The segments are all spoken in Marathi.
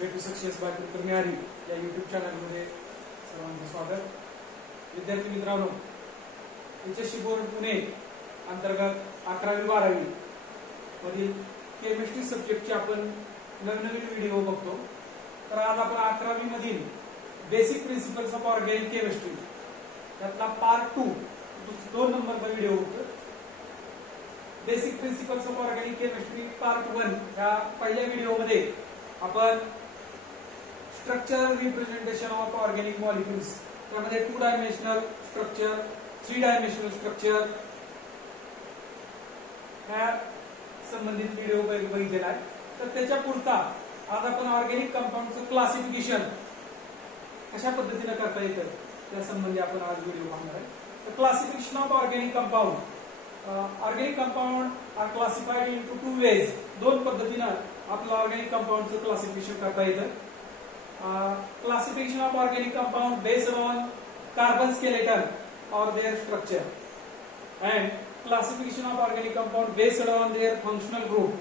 Way to success by Kulkarni आरी या यूट्यूब चॅनलमध्ये सर्वांचं स्वागत. विद्यार्थी मित्रांनो, एचएससी बोर्ड पुणे अंतर्गत 11वी-12वी मधील केमिस्ट्री सब्जेक्टचे आपण नवनवीन व्हिडिओ बघतो. तर आज आपण 11वी मधील basic principles of organic chemistry यातला पार्ट 2 नंबरचा व्हिडिओ बघतो. Basic principles of organic chemistry part 1 या पहिल्या व्हिडिओमध्ये आपण structural representation of organic molecules त्यामध्ये 2 डायमेन्शनल स्ट्रक्चर, 3 डायमेन्शनल स्ट्रक्चर ह्या संबंधित व्हिडिओ बघितलेला आहे. तर त्याच्या पुढचा आज आपण ऑर्गॅनिक कंपाऊंडचं क्लासिफिकेशन कशा पद्धतीने करता येतं त्या संबंधी आपण आज व्हिडिओ पाहणार आहे. तर classification of organic compound. Organic compound are classified into 2 ways. दोन पद्धतीने आपलं ऑर्गॅनिक कंपाऊंडचं क्लासिफिकेशन करता येतं. Classification of organic compound based on carbon skeleton or their structure and classification of organic compound based on their functional group.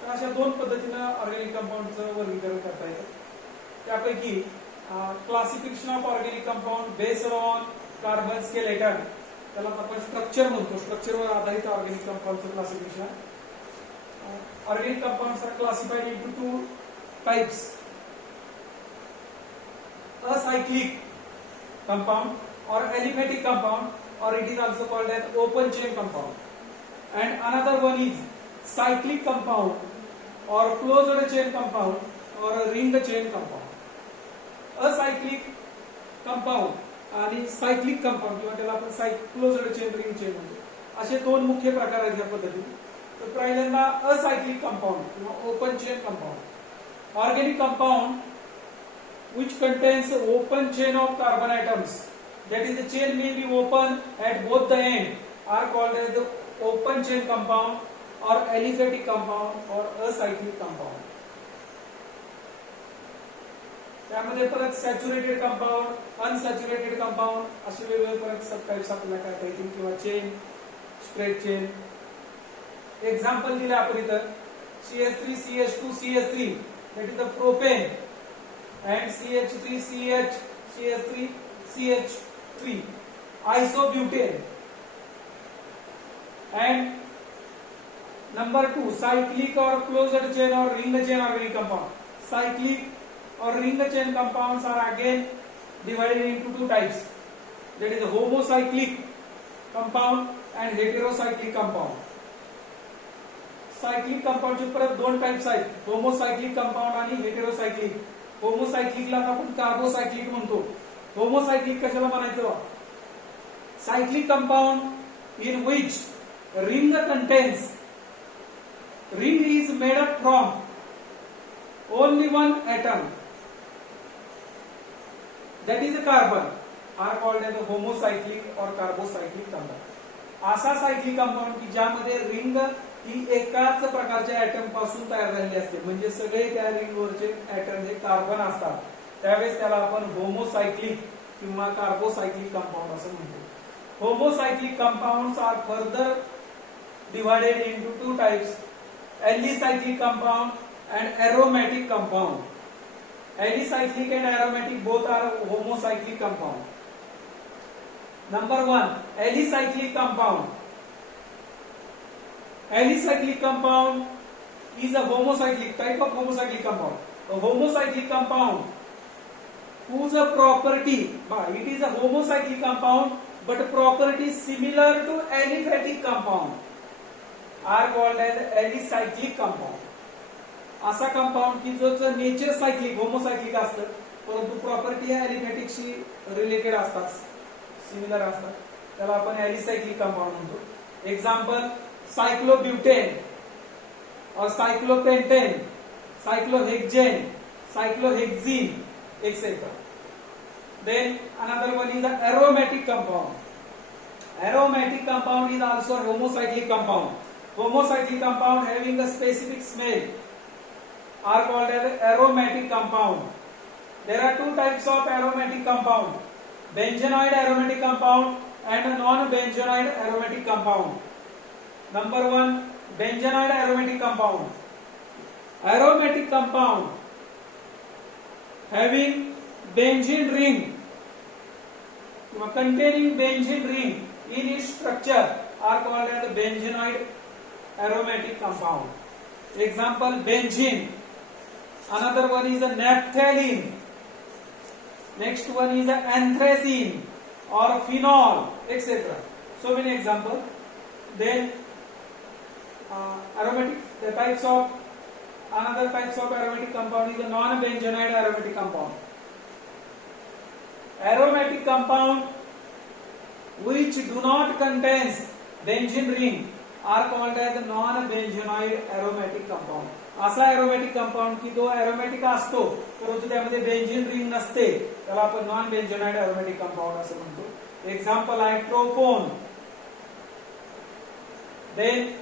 तर अशा दोन पद्धतीने ऑर्गॅनिक कंपाऊंडचं वर्गीकरण करता येतं. त्यापैकी classification of organic compound based on carbon skeleton त्याला आपण स्ट्रक्चर म्हणतो. स्ट्रक्चरवर आधारित ऑर्गॅनिक कंपाऊंडचं classification. Organic compounds are classified into 2 types. Acyclic compound or aliphatic compound or it is also called as open chain compound, and another one is cyclic compound or closed chain compound or ring chain compound. Acyclic compound आणि cyclic compound किंवा त्याला आपण closed chain ring chain म्हणतो. असे दोन मुख्य प्रकार आहेत या पद्धतीने. तर पहिल्यांदा असायक्लिक कंपाऊंड किंवा open chain compound. Organic compound which contains open chain of carbon atoms, that is the chain may be open at both the end, are called as the open chain compound or aliphatic compound or acyclic compound. त्यामध्ये परत सॅच्युरेटेड कंपाऊंड, अनसॅच्युरेटेड कंपाऊंड असे वेगवेगळे परत सब टाइप्स आपल्याला काय पाहिजे किंवा चेन, स्ट्रेट चेन. एक्झाम्पल दिले आपण इथं CH3 CH2 CH3 that is the propane and CH3 CH CH3 CH3 isobutane. And number 2 cyclic or closed chain or ring chain organic compound. Cyclic or ring chain compounds are again divided into 2 types, that is the homocyclic compound and heterocyclic compound. Cyclic कंपाऊंडचे परत 2 टाइप्स आहेत, होमोसायक्लिक कंपाऊंड आणि हेटेरोसायक्लिक. होमोसायक्लिकला आपण कार्बोसायक्लिक म्हणतो. होमोसायक्लिक कशाला म्हणायचं? Cyclic compound in which ring contains ring is made up from only 1 atom, that is a carbon, are called as a homocyclic or carbocyclic compound. असा सायक्लिक कंपाऊंड की ज्यामध्ये रिंग ही एकाच प्रकारच्या ऍटम पासून तयार झालेली असते, म्हणजे सगळे त्या रिंगवरचे ऍटम हे कार्बन असतात. त्यावेळेस त्याला आपण होमोसायक्लिक किंवा कार्बोसायक्लिक कंपाऊंड असं म्हणतो. Homocyclic compounds are further divided into 2 types, alicyclic compound and aromatic compound. Alicyclic and aromatic both are homocyclic compound. Number 1, alicyclic compound. Alicyclic compound is a homocyclic type of homocyclic compound. A homocyclic compound whose a property, it is a homocyclic compound but property similar to aliphatic compound are called as alicyclic compound. असा कंपाऊंड की जो नेचर सायक्लिक होमोसायक्लिक असतं परंतु प्रॉपर्टी एलिफॅटिकशी रिलेटेड असतात, सिमिलर असतात, त्याला आपण एलिसायक्लिक कंपाऊंड म्हणतो. Example cyclobutane or cyclopentane, cyclohexane, cyclohexene etcetera. Then another one is the aromatic compound. Aromatic compound is also a homocyclic compound. Homocyclic compound having a specific smell are called as aromatic compound. There are 2 types of aromatic compound, benzenoid aromatic compound and a non-benzenoid aromatic compound. Number 1, benzenoid aromatic compound. Aromatic compound having benzene ring containing benzene ring in its structure are called as benzenoid aromatic compound. Example, benzene. Another one is a naphthalene. Next one is a anthracene or phenol, etc. So many examples. Then aromatic, the types of another types of aromatic compound is a non-benzenoid aromatic compound. Aromatic compound which do not contain benzene ring are called as non-benzenoid aromatic compound. असा aromatic compound की जो aromatic असतो परंतु त्यामध्ये बेंझिन रिंग नसते त्याला आपण नॉन बेंझेनाइड aromatic compound असं म्हणतो. एक्झाम्पल आहे ट्रोपोन. Then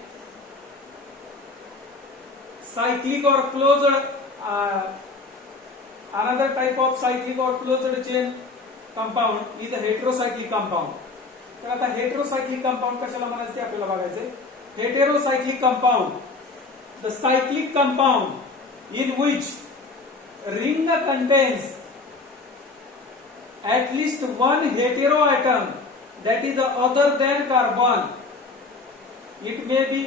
cyclic or closed another type of cyclic or closed chain compound is a heterocyclic compound. तर आता heterocyclic compound कशाला म्हणायचं ते आपल्याला बघायचंय. Heterocyclic compound, the cyclic compound in which ring contains at least one heteroatom that is other than carbon. It may be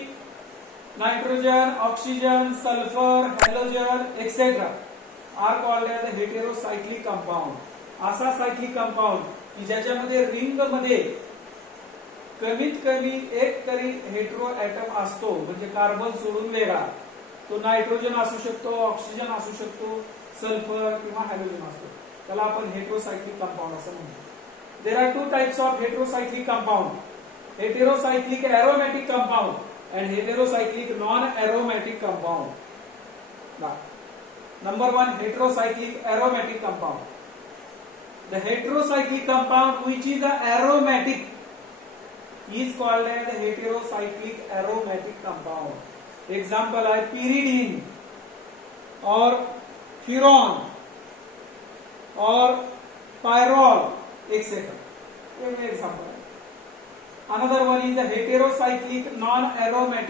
nitrogen, oxygen, sulfur, halogen, etc. are called as a heterocyclic compound. असा सायक्लिक कंपाऊंड की ज्याच्यामध्ये रिंग मध्ये कमीत कमी एक तरी हेटेरो ऍटम असतो म्हणजे कार्बन सोडून वेगळा. तो नायट्रोजन असू शकतो, ऑक्सिजन असू शकतो, सल्फर किंवा हॅलोजन असतो. त्याला आपण हेटेरोसायक्लिक कंपाऊंड असं म्हणतो. There are two types of heterocyclic compound. Heterocyclic aromatic compound and heterocyclic non-aromatic compound. Number one, heterocyclic aromatic compound. The heterocyclic compound which is aromatic is called as a heterocyclic aromatic compound. Example are pyridine or furan or pyrrole, etc. Example. Another one is the heterocyclic non-aromatic